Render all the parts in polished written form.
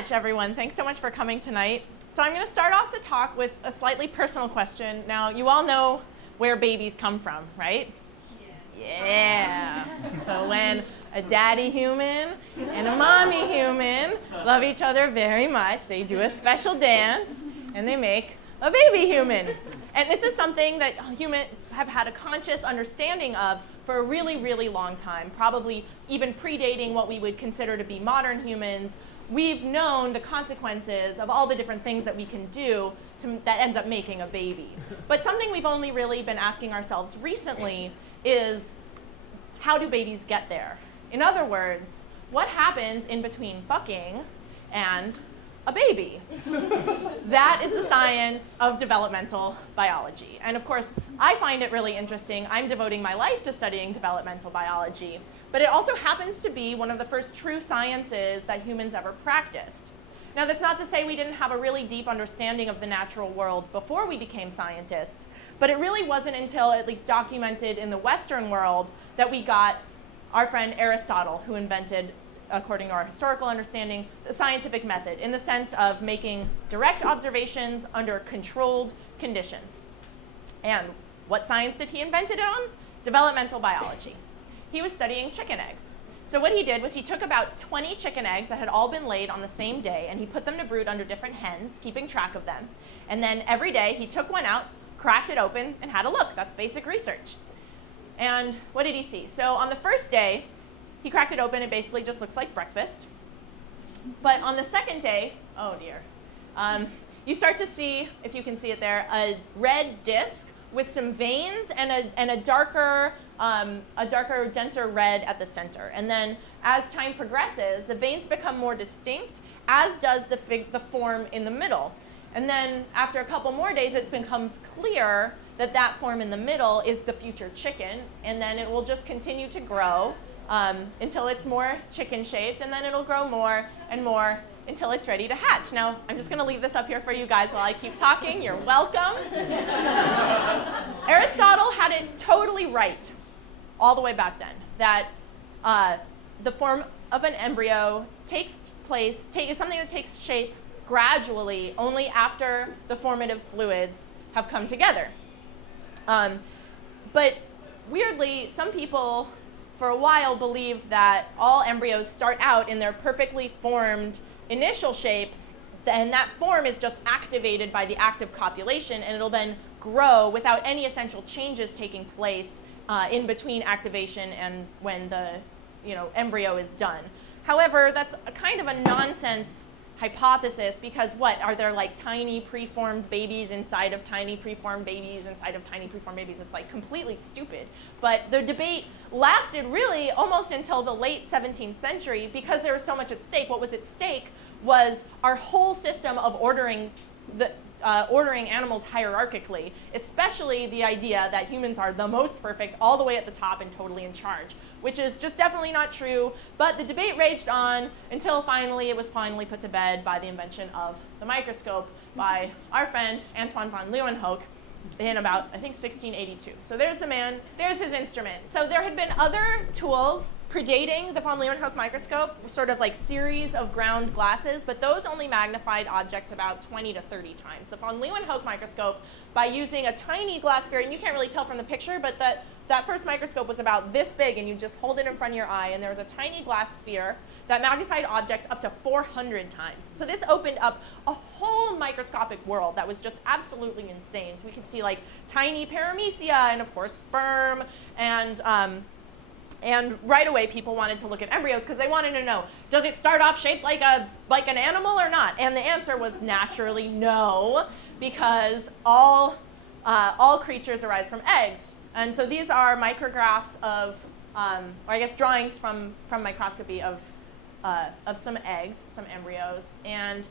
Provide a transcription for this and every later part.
much, everyone. Thanks so much for coming tonight. So I'm going to start off the talk with a slightly personal question. Now, you all know where babies come from, right? Yeah. So when a daddy human and a mommy human love each other very much, they do a special dance and they make a baby human. And this is something that humans have had a conscious understanding of for a really, really long time, probably even predating what we would consider to be modern humans. We've known the consequences of all the different things that we can do that ends up making a baby. But something we've only really been asking ourselves recently is, how do babies get there? In other words, what happens in between fucking and a baby? That is the science of developmental biology. And of course, I find it really interesting. I'm devoting my life to studying developmental biology. But it also happens to be one of the first true sciences that humans ever practiced. Now, that's not to say we didn't have a really deep understanding of the natural world before we became scientists, but it really wasn't until, at least documented in the Western world, that we got our friend Aristotle, who invented, according to our historical understanding, the scientific method in the sense of making direct observations under controlled conditions. And what science did he invent it on? Developmental biology. He was studying chicken eggs. So what he did was he took about 20 chicken eggs that had all been laid on the same day, and he put them to brood under different hens, keeping track of them. And then every day he took one out, cracked it open, and had a look. That's basic research. And what did he see? So on the first day, he cracked it open. It basically just looks like breakfast. But on the second day, oh dear, you start to see, if you can see it there, a red disc with some veins and a darker, denser red at the center. And then as time progresses, the veins become more distinct, as does the form in the middle. And then after a couple more days, it becomes clear that that form in the middle is the future chicken, and then it will just continue to grow until it's more chicken-shaped, and then it'll grow more and more until it's ready to hatch. Now, I'm just going to leave this up here for you guys while I keep talking. You're welcome. Aristotle had it totally right all the way back then, that the form of an embryo is something that takes shape gradually only after the formative fluids have come together. But weirdly, some people for a while believed that all embryos start out in their perfectly formed initial shape, and that form is just activated by the act of copulation, and it'll then grow without any essential changes taking place in between activation and when the embryo is done. However, that's a kind of a nonsense hypothesis, because what, are there like tiny preformed babies inside of tiny preformed babies inside of tiny preformed babies? It's like completely stupid. But the debate lasted really almost until the late 17th century, because there was so much at stake. What was at stake was our whole system of ordering animals hierarchically, especially the idea that humans are the most perfect, all the way at the top and totally in charge, which is just definitely not true. But the debate raged on until it was finally put to bed by the invention of the microscope by our friend Antoine van Leeuwenhoek in about, I think, 1682. So there's the man, there's his instrument. So there had been other tools predating the van Leeuwenhoek microscope, sort of like series of ground glasses, but those only magnified objects about 20 to 30 times. The van Leeuwenhoek microscope, by using a tiny glass sphere, and you can't really tell from the picture, but that first microscope was about this big, and you just hold it in front of your eye, and there was a tiny glass sphere that magnified objects up to 400 times. So this opened up a whole microscopic world that was just absolutely insane. So we could see like tiny paramecia and of course sperm, and right away people wanted to look at embryos because they wanted to know, does it start off shaped like an animal or not? And the answer was naturally no, because all creatures arise from eggs. And so these are micrographs of, or I guess drawings from microscopy of some eggs, some embryos. And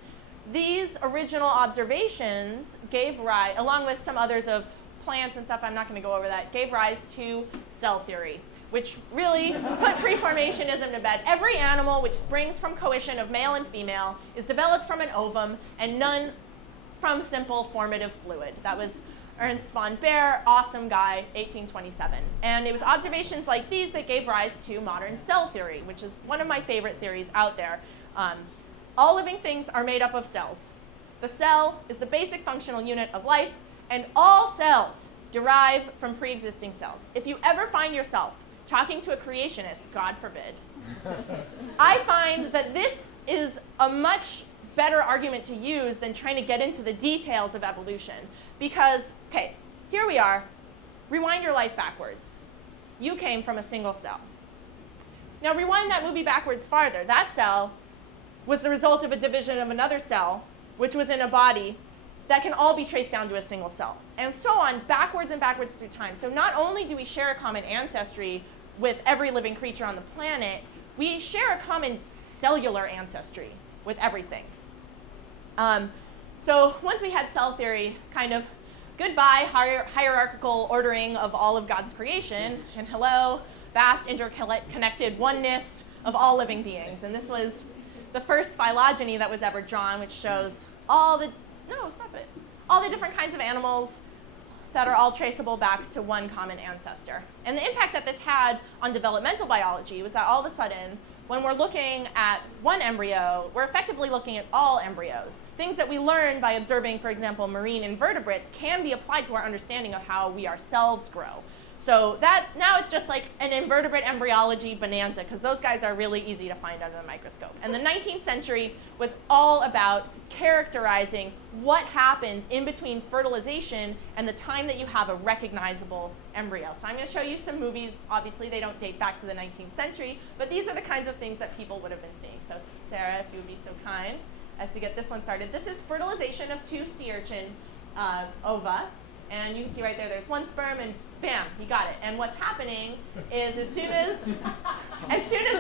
these original observations gave rise, along with some others of plants and stuff, I'm not going to go over that, gave rise to cell theory, which really put preformationism to bed. Every animal which springs from coition of male and female is developed from an ovum, and none from simple formative fluid. That was Ernst von Baer, awesome guy, 1827. And it was observations like these that gave rise to modern cell theory, which is one of my favorite theories out there. all living things are made up of cells. The cell is the basic functional unit of life, and all cells derive from pre-existing cells. If you ever find yourself talking to a creationist, God forbid, I find that this is a much better argument to use than trying to get into the details of evolution. Because, okay, here we are. Rewind your life backwards. You came from a single cell. Now rewind that movie backwards farther. That cell was the result of a division of another cell, which was in a body that can all be traced down to a single cell, and so on, backwards and backwards through time. So not only do we share a common ancestry with every living creature on the planet, we share a common cellular ancestry with everything. So once we had cell theory, kind of goodbye hierarchical ordering of all of God's creation, and hello, vast interconnected oneness of all living beings. And this was the first phylogeny that was ever drawn, which shows all the different kinds of animals that are all traceable back to one common ancestor. And the impact that this had on developmental biology was that all of a sudden, when we're looking at one embryo, we're effectively looking at all embryos. Things that we learn by observing, for example, marine invertebrates can be applied to our understanding of how we ourselves grow. So that now it's just like an invertebrate embryology bonanza, because those guys are really easy to find under the microscope. And the 19th century was all about characterizing what happens in between fertilization and the time that you have a recognizable embryo. So I'm going to show you some movies. Obviously, they don't date back to the 19th century, but these are the kinds of things that people would have been seeing. So Sarah, if you would be so kind as to get this one started. This is fertilization of two sea urchin ova. And you can see right there, there's one sperm, and bam, he got it. And what's happening is as soon as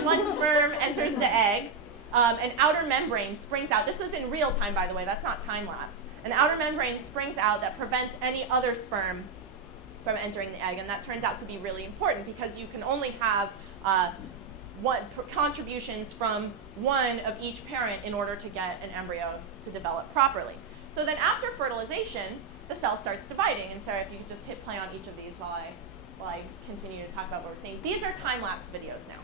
one sperm enters the egg, an outer membrane springs out. This was in real time, by the way. That's not time lapse. An outer membrane springs out that prevents any other sperm from entering the egg. And that turns out to be really important because you can only have contributions from one of each parent in order to get an embryo to develop properly. So then after fertilization, the cell starts dividing. And Sarah, if you could just hit play on each of these while I continue to talk about what we're seeing. These are time-lapse videos now.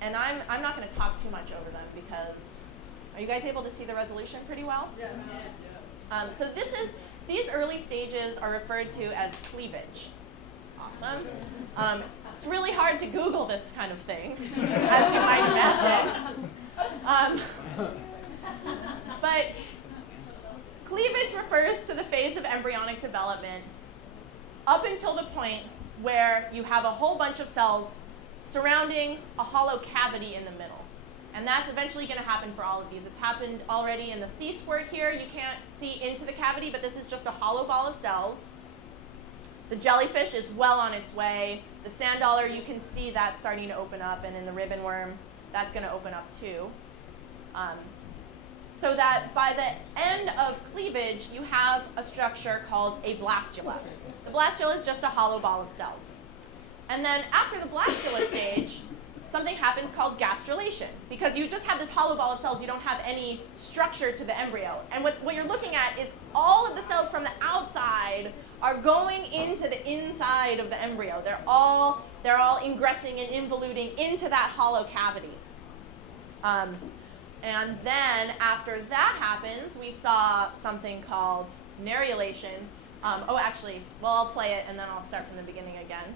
And I'm not going to talk too much over them because, are you guys able to see the resolution pretty well? Yeah. So these early stages are referred to as cleavage. Awesome. It's really hard to Google this kind of thing, as you might imagine. But cleavage refers to the phase of embryonic development up until the point where you have a whole bunch of cells surrounding a hollow cavity in the middle. And that's eventually going to happen for all of these. It's happened already in the sea squirt here. You can't see into the cavity, but this is just a hollow ball of cells. The jellyfish is well on its way. The sand dollar, you can see that starting to open up, and in the ribbon worm, that's going to open up too. So that by the end of cleavage, you have a structure called a blastula. The blastula is just a hollow ball of cells. And then after the blastula stage, something happens called gastrulation. Because you just have this hollow ball of cells, you don't have any structure to the embryo. And what you're looking at is all of the cells from the outside are going into the inside of the embryo. They're all ingressing and involuting into that hollow cavity. And then after that happens, we saw something called neurulation. I'll play it and then I'll start from the beginning again.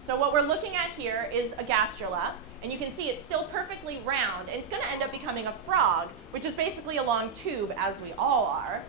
So what we're looking at here is a gastrula, and you can see it's still perfectly round, and it's going to end up becoming a frog, which is basically a long tube, as we all are.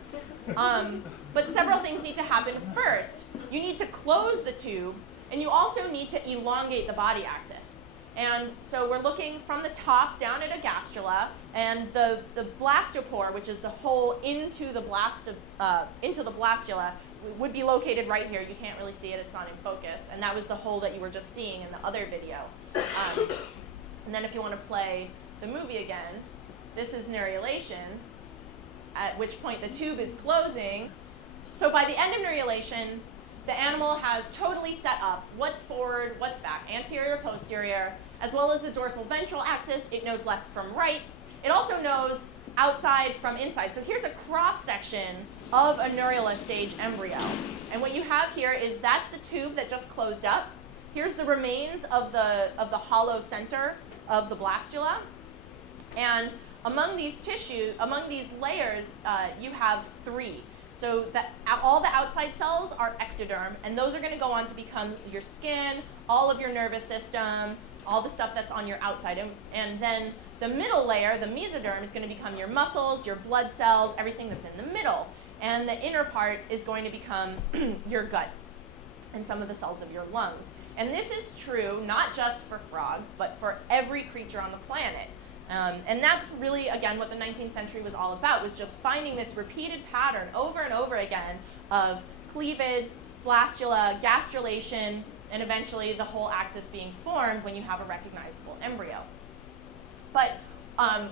But several things need to happen first. You need to close the tube, and you also need to elongate the body axis. And so we're looking from the top down at a gastrula, and the blastopore, which is the hole into the blastula, would be located right here. You can't really see it, it's not in focus. And that was the hole that you were just seeing in the other video. And then if you want to play the movie again, this is neurulation, at which point the tube is closing. So by the end of neurulation, the animal has totally set up what's forward, what's back, anterior, posterior, as well as the dorsal ventral axis. It knows left from right. It also knows outside from inside. So here's a cross section of a neurula stage embryo. And what you have here is that's the tube that just closed up. Here's the remains of the hollow center of the blastula. And among these layers, you have 3. So all the outside cells are ectoderm, and those are going to go on to become your skin, all of your nervous system, all the stuff that's on your outside. And then the middle layer, the mesoderm, is going to become your muscles, your blood cells, everything that's in the middle. And the inner part is going to become your gut and some of the cells of your lungs. And this is true not just for frogs, but for every creature on the planet. And that's really, again, what the 19th century was all about, was just finding this repeated pattern over and over again of cleavage, blastula, gastrulation, and eventually the whole axis being formed when you have a recognizable embryo. But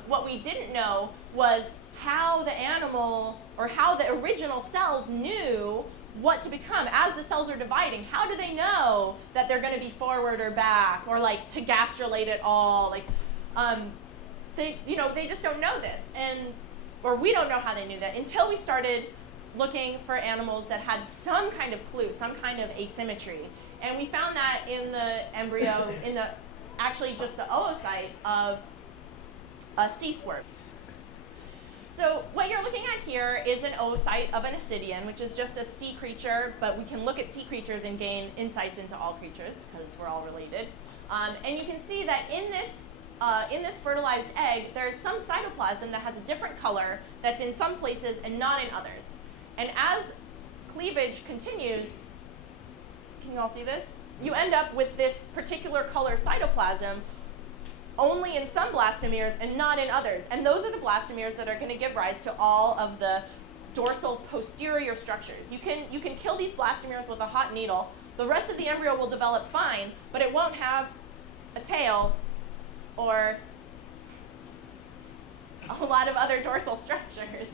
what we didn't know was how the animal, or how the original cells knew what to become. As the cells are dividing, how do they know that they're going to be forward or back, or like to gastrulate at all? Like, they just don't know this, or we don't know how they knew that until we started looking for animals that had some kind of clue, some kind of asymmetry. And we found that in the embryo, actually just the oocyte of a sea squirt. So what you're looking at here is an oocyte of an ascidian, which is just a sea creature, but we can look at sea creatures and gain insights into all creatures because we're all related. And you can see that in this fertilized egg, there's some cytoplasm that has a different color that's in some places and not in others. And as cleavage continues, can you all see this? You end up with this particular color cytoplasm only in some blastomeres and not in others. And those are the blastomeres that are going to give rise to all of the dorsal posterior structures. You can kill these blastomeres with a hot needle. The rest of the embryo will develop fine, but it won't have a tail or a lot of other dorsal structures.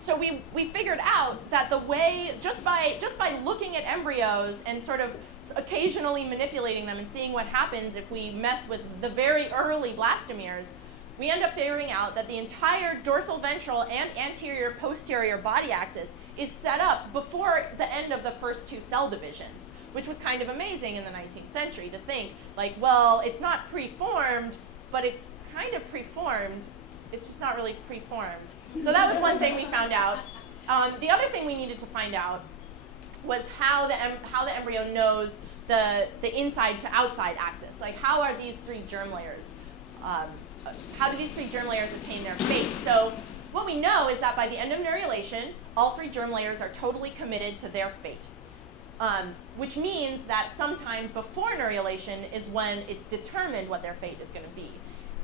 So we figured out that the way, just by looking at embryos and sort of occasionally manipulating them and seeing what happens if we mess with the very early blastomeres, we end up figuring out that the entire dorsal ventral and anterior posterior body axis is set up before the end of the first 2 cell divisions, which was kind of amazing in the 19th century to think, like, well, it's not preformed, but it's kind of preformed. It's just not really preformed. So that was one thing we found out. The other thing we needed to find out was how the embryo knows the inside to outside axis. Like, how are these 3 germ layers? How do these 3 germ layers attain their fate? So what we know is that by the end of neurulation, all 3 germ layers are totally committed to their fate, which means that sometime before neurulation is when it's determined what their fate is going to be.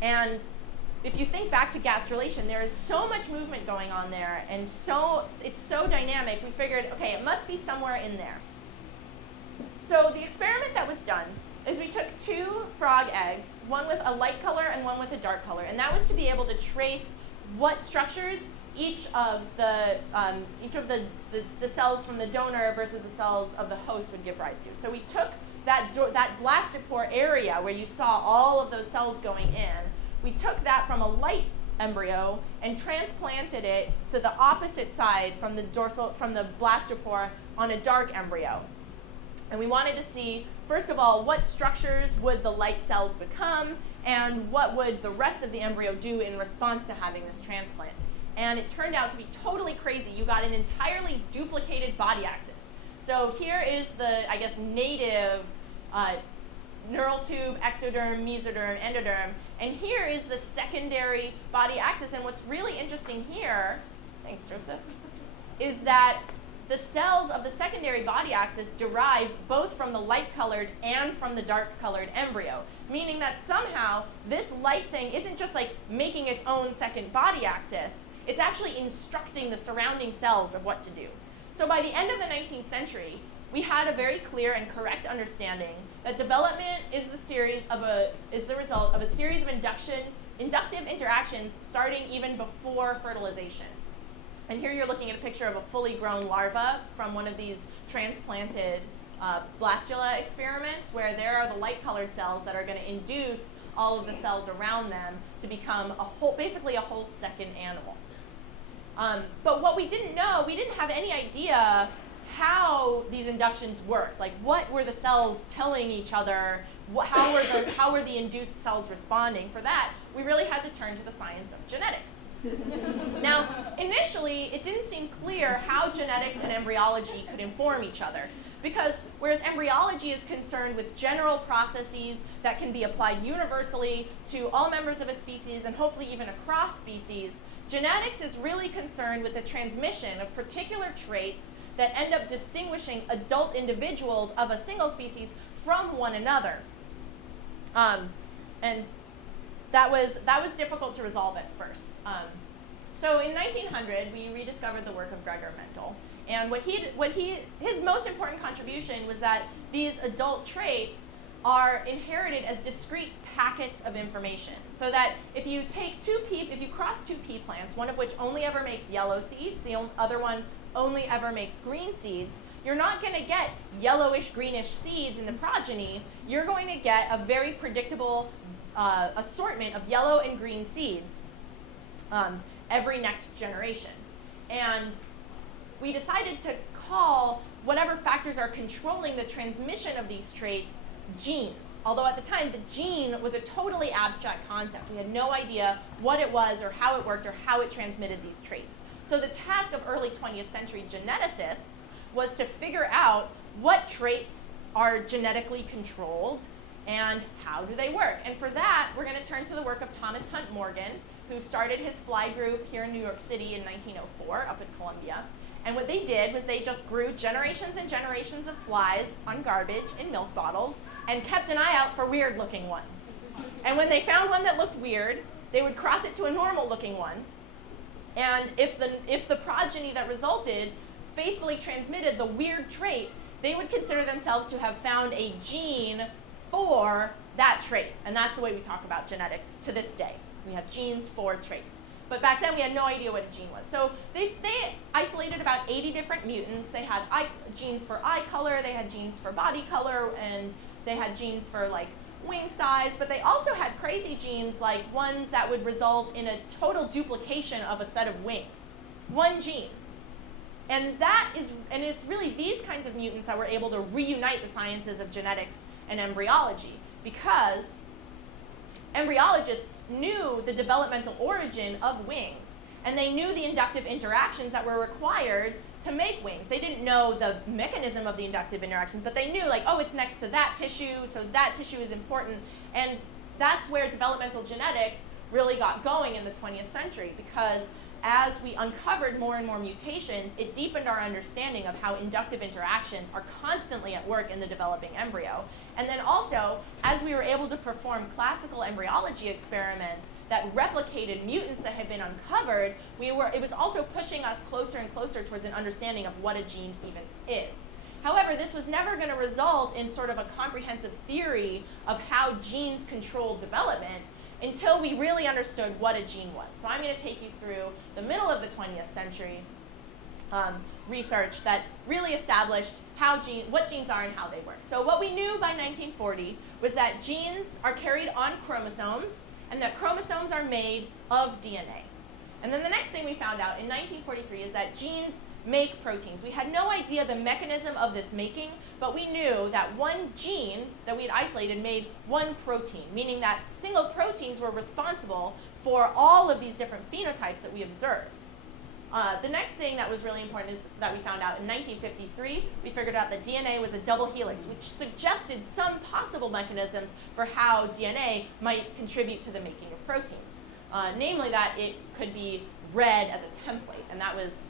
And if you think back to gastrulation, there is so much movement going on there, and it's so dynamic, we figured, okay, it must be somewhere in there. So the experiment that was done is we took 2 frog eggs, one with a light color and one with a dark color, and that was to be able to trace what structures each of the cells from the donor versus the cells of the host would give rise to. So we took that blastopore area where you saw all of those cells going in. We took that from a light embryo and transplanted it to the opposite side from the blastopore on a dark embryo. And we wanted to see, first of all, what structures would the light cells become, and what would the rest of the embryo do in response to having this transplant. And it turned out to be totally crazy. You got an entirely duplicated body axis. So here is the, I guess, native neural tube, ectoderm, mesoderm, endoderm, and here is the secondary body axis. And what's really interesting here, thanks Joseph, is that the cells of the secondary body axis derive both from the light-colored and from the dark-colored embryo, meaning that somehow this light thing isn't just like making its own second body axis, it's actually instructing the surrounding cells of what to do. So by the end of the 19th century, we had a very clear and correct understanding that development is the result of a series of inductive interactions starting even before fertilization. And here you're looking at a picture of a fully grown larva from one of these transplanted blastula experiments, where there are the light-colored cells that are going to induce all of the cells around them to become basically a whole second animal. But what we didn't know, we didn't have any idea how these inductions worked. Like, what were the cells telling each other? How were the induced cells responding? For that, we really had to turn to the science of genetics. Now, initially, it didn't seem clear how genetics and embryology could inform each other. Because whereas embryology is concerned with general processes that can be applied universally to all members of a species and hopefully even across species, genetics is really concerned with the transmission of particular traits that end up distinguishing adult individuals of a single species from one another. And that was difficult to resolve at first. So in 1900, we rediscovered the work of Gregor Mendel. And his most important contribution was that these adult traits are inherited as discrete packets of information. So that if you cross two pea plants, one of which only ever makes yellow seeds, the other one only ever makes green seeds, you're not going to get yellowish, greenish seeds in the progeny. You're going to get a very predictable assortment of yellow and green seeds every next generation. And we decided to call whatever factors are controlling the transmission of these traits genes. Although at the time, the gene was a totally abstract concept. We had no idea what it was or how it worked or how it transmitted these traits. So the task of early 20th century geneticists was to figure out what traits are genetically controlled and how do they work. And for that, we're going to turn to the work of Thomas Hunt Morgan, who started his fly group here in New York City in 1904 up at Columbia. And what they did was they just grew generations and generations of flies on garbage in milk bottles and kept an eye out for weird-looking ones. And when they found one that looked weird, they would cross it to a normal-looking one. And if the progeny that resulted faithfully transmitted the weird trait, they would consider themselves to have found a gene for that trait. And that's the way we talk about genetics to this day. We have genes for traits. But back then, we had no idea what a gene was. So they isolated about 80 different mutants. They had genes for eye color, they had genes for body color, and they had genes for like wing size. But they also had crazy genes, like ones that would result in a total duplication of a set of wings. One gene. And it's really these kinds of mutants that were able to reunite the sciences of genetics and embryology, because embryologists knew the developmental origin of wings, and they knew the inductive interactions that were required to make wings. They didn't know the mechanism of the inductive interactions, but they knew, like, oh, it's next to that tissue, so that tissue is important. And that's where developmental genetics really got going in the 20th century, because as we uncovered more and more mutations, it deepened our understanding of how inductive interactions are constantly at work in the developing embryo. And then also, as we were able to perform classical embryology experiments that replicated mutants that had been uncovered, it was also pushing us closer and closer towards an understanding of what a gene even is. However, this was never going to result in sort of a comprehensive theory of how genes control development until we really understood what a gene was. So I'm going to take you through the middle of the 20th century research that really established what genes are and how they work. So what we knew by 1940 was that genes are carried on chromosomes, and that chromosomes are made of DNA. And then the next thing we found out in 1943 is that genes make proteins. We had no idea the mechanism of this making, but we knew that one gene that we had isolated made one protein, meaning that single proteins were responsible for all of these different phenotypes that we observed. The next thing that was really important is that we found out in 1953, we figured out that DNA was a double helix, which suggested some possible mechanisms for how DNA might contribute to the making of proteins. Namely that it could be read as a template, and that was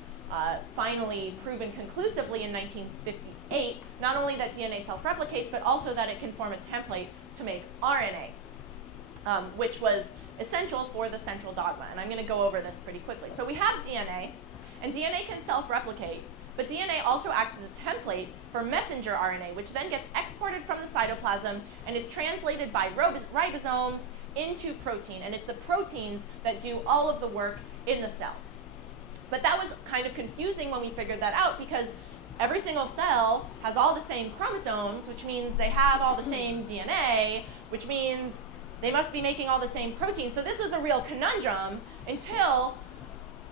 finally proven conclusively in 1958, not only that DNA self-replicates, but also that it can form a template to make RNA, which was essential for the central dogma. And I'm going to go over this pretty quickly. So we have DNA, and DNA can self-replicate, but DNA also acts as a template for messenger RNA, which then gets exported from the cytoplasm and is translated by ribosomes into protein. And it's the proteins that do all of the work in the cell. But that was kind of confusing when we figured that out, because every single cell has all the same chromosomes, which means they have all the same DNA, which means they must be making all the same proteins. So this was a real conundrum until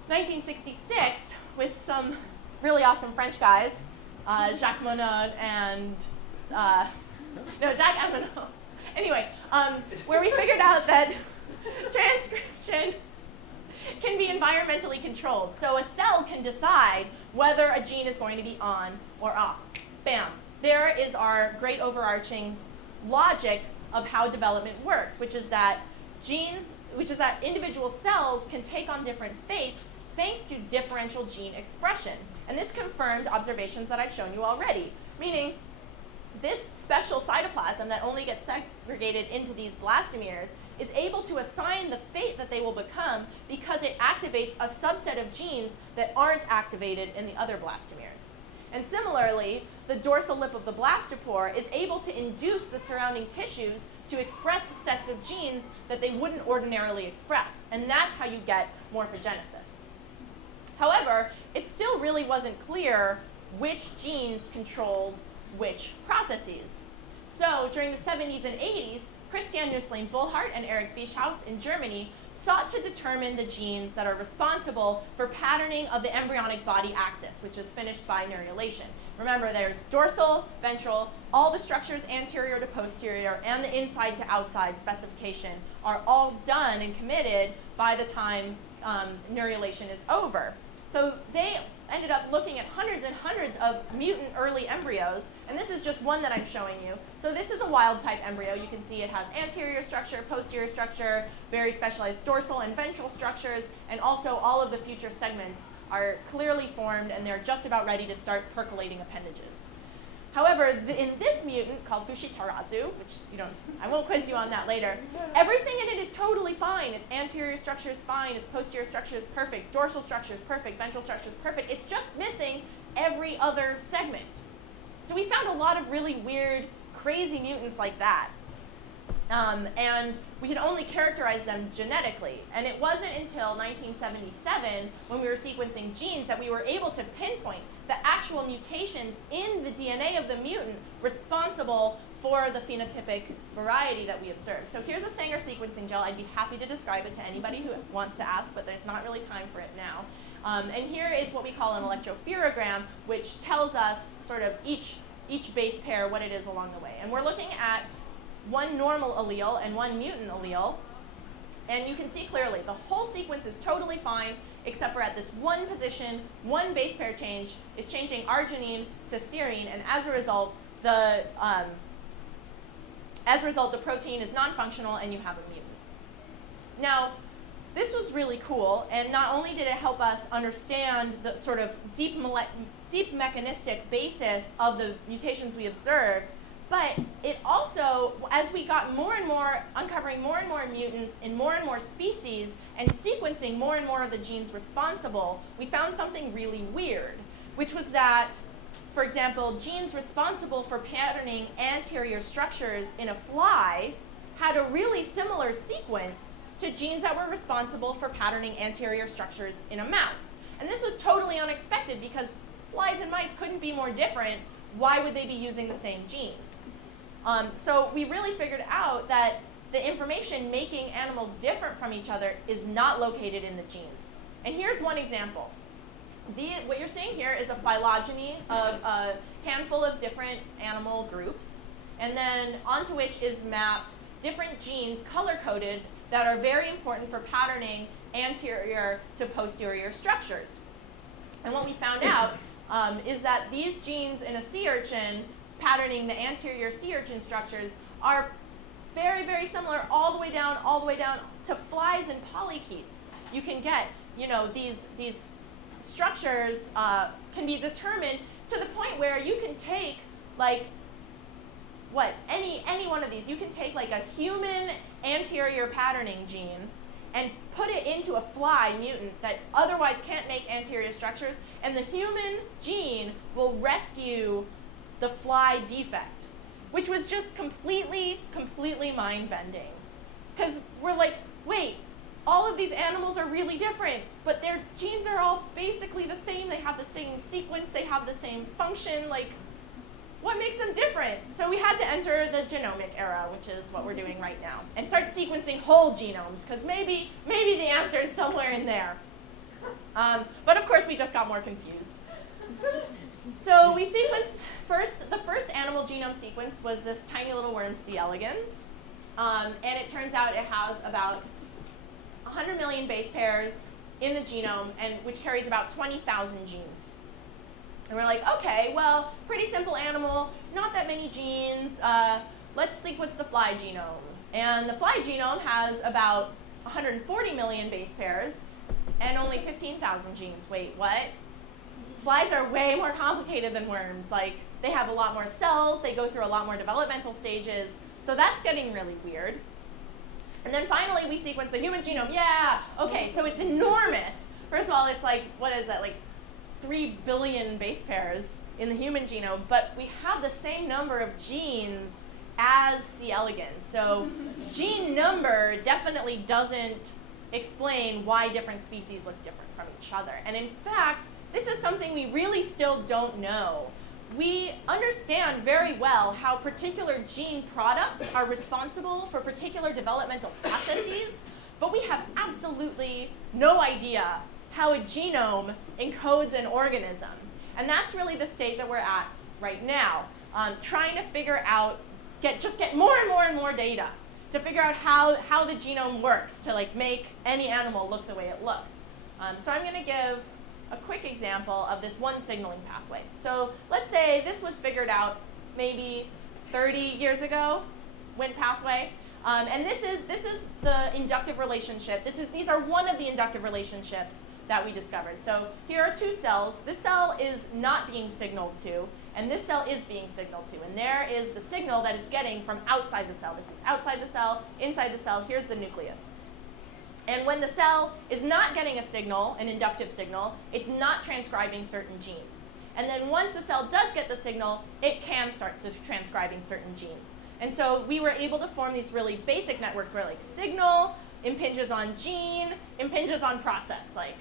1966, with some really awesome French guys Jacques Monod and, Jacques Monod. Anyway, where we figured out that transcription can be environmentally controlled. So a cell can decide whether a gene is going to be on or off. Bam. There is our great overarching logic of how development works, which is that individual cells can take on different fates thanks to differential gene expression. And this confirmed observations that I've shown you already, meaning this special cytoplasm that only gets segregated into these blastomeres is able to assign the fate that they will become because it activates a subset of genes that aren't activated in the other blastomeres. And similarly, the dorsal lip of the blastopore is able to induce the surrounding tissues to express sets of genes that they wouldn't ordinarily express. And that's how you get morphogenesis. However, it still really wasn't clear which genes controlled which processes. So during the 70s and 80s, Christian Nusslein-Volhart and Eric Bischhaus in Germany sought to determine the genes that are responsible for patterning of the embryonic body axis, which is finished by neurulation. Remember, there's dorsal, ventral, all the structures anterior to posterior, and the inside to outside specification are all done and committed by the time neurulation is over. So they ended up looking at hundreds and hundreds of mutant early embryos, and this is just one that I'm showing you. So this is a wild type embryo. You can see it has anterior structure, posterior structure, very specialized dorsal and ventral structures, and also all of the future segments are clearly formed, and they're just about ready to start percolating appendages. However, in this mutant called Fushitarazu, which I won't quiz you on that later, everything in it is totally fine. Its anterior structure is fine, its posterior structure is perfect, dorsal structure is perfect, ventral structure is perfect. It's just missing every other segment. So we found a lot of really weird, crazy mutants like that. And we could only characterize them genetically. And it wasn't until 1977, when we were sequencing genes, that we were able to pinpoint the actual mutations in the DNA of the mutant responsible for the phenotypic variety that we observed. So here's a Sanger sequencing gel. I'd be happy to describe it to anybody who wants to ask, but there's not really time for it now. And here is what we call an electropherogram, which tells us sort of each base pair what it is along the way. And we're looking at one normal allele and one mutant allele. And you can see clearly the whole sequence is totally fine, except for at this one position, one base pair change is changing arginine to serine, and as a result, the protein is non-functional and you have a mutant. Now, this was really cool, and not only did it help us understand the sort of deep mechanistic basis of the mutations we observed, but it also, as we got uncovering more and more mutants in more and more species and sequencing more and more of the genes responsible, we found something really weird, which was that, for example, genes responsible for patterning anterior structures in a fly had a really similar sequence to genes that were responsible for patterning anterior structures in a mouse. And this was totally unexpected because flies and mice couldn't be more different. Why would they be using the same genes? So we really figured out that the information making animals different from each other is not located in the genes. And here's one example. What you're seeing here is a phylogeny of a handful of different animal groups, and then onto which is mapped different genes color-coded that are very important for patterning anterior to posterior structures. And what we found out is that these genes in a sea urchin patterning the anterior sea urchin structures are very, very similar all the way down to flies and polychaetes. You can get, these structures can be determined to the point where you can take any one of these. You can take like a human anterior patterning gene and put it into a fly mutant that otherwise can't make anterior structures, and the human gene will rescue the fly defect, which was just completely mind-bending. Because we're like, wait, all of these animals are really different, but their genes are all basically the same. They have the same sequence, they have the same function. What makes them different? So we had to enter the genomic era, which is what we're doing right now, and start sequencing whole genomes, because maybe the answer is somewhere in there. But of course, we just got more confused. So we sequenced the first animal genome sequence was this tiny little worm, C. elegans. And it turns out it has about 100 million base pairs in the genome, which carries about 20,000 genes. And we're like, okay, well, pretty simple animal, not that many genes. Let's sequence the fly genome. And the fly genome has about 140 million base pairs and only 15,000 genes. Wait, what? Flies are way more complicated than worms. Like, they have a lot more cells, they go through a lot more developmental stages, so that's getting really weird. And then finally we sequence the human genome. Yeah, okay, so it's enormous. First of all, it's like, what is that, like 3 billion base pairs in the human genome, but we have the same number of genes as C. elegans. So gene number definitely doesn't explain why different species look different from each other. And in fact, this is something we really still don't know. We understand very well how particular gene products are responsible for particular developmental processes, but we have absolutely no idea how a genome encodes an organism. And that's really the state that we're at right now, trying to figure out, get more and more and more data to figure out how the genome works to like make any animal look the way it looks. So I'm going to give a quick example of this one signaling pathway. So let's say this was figured out maybe 30 years ago, Wnt pathway. And this is the inductive relationship. These are one of the inductive relationships that we discovered. So here are two cells. This cell is not being signaled to, and this cell is being signaled to. And there is the signal that it's getting from outside the cell. This is outside the cell, inside the cell. Here's the nucleus. And when the cell is not getting a signal, an inductive signal, it's not transcribing certain genes. And then once the cell does get the signal, it can start to transcribing certain genes. And so we were able to form these really basic networks where like signal impinges on gene, impinges on process. Like,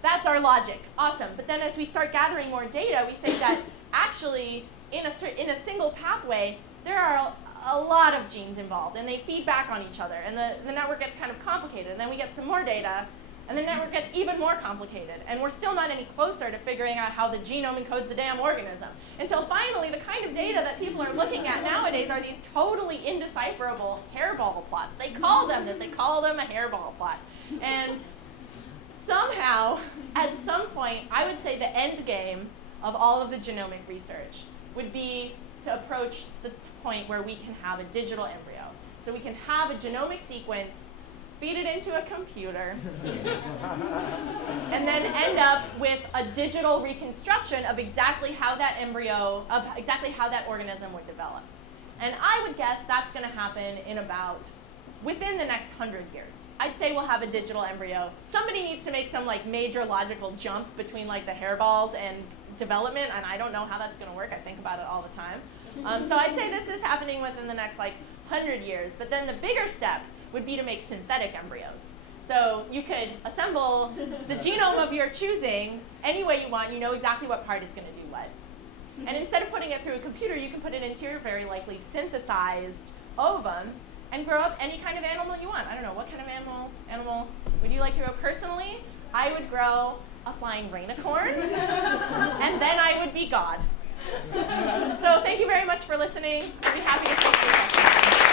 that's our logic. Awesome. But then as we start gathering more data, we say that actually in a single pathway, there are a lot of genes involved, and they feed back on each other, and the network gets kind of complicated. And then we get some more data, and the network gets even more complicated. And we're still not any closer to figuring out how the genome encodes the damn organism. Until finally, the kind of data that people are looking at nowadays are these totally indecipherable hairball plots. They call them this. They call them a hairball plot. And somehow, at some point, I would say the end game of all of the genomic research would be to approach the point where we can have a digital embryo. So we can have a genomic sequence, feed it into a computer, and then end up with a digital reconstruction of exactly how that embryo, of exactly how that organism would develop. And I would guess that's going to happen within the next 100 years. I'd say we'll have a digital embryo. Somebody needs to make some like major logical jump between like the hairballs and development, and I don't know how that's going to work. I think about it all the time. So I'd say this is happening within the next like 100 years. But then the bigger step would be to make synthetic embryos. So you could assemble the genome of your choosing any way you want. You know exactly what part is going to do what. And instead of putting it through a computer, you can put it into your very likely synthesized ovum and grow up any kind of animal you want. I don't know, what kind of animal would you like to grow personally? I would grow a flying rainicorn, and then I would be God. So thank you very much for listening. I'd be happy to take your questions.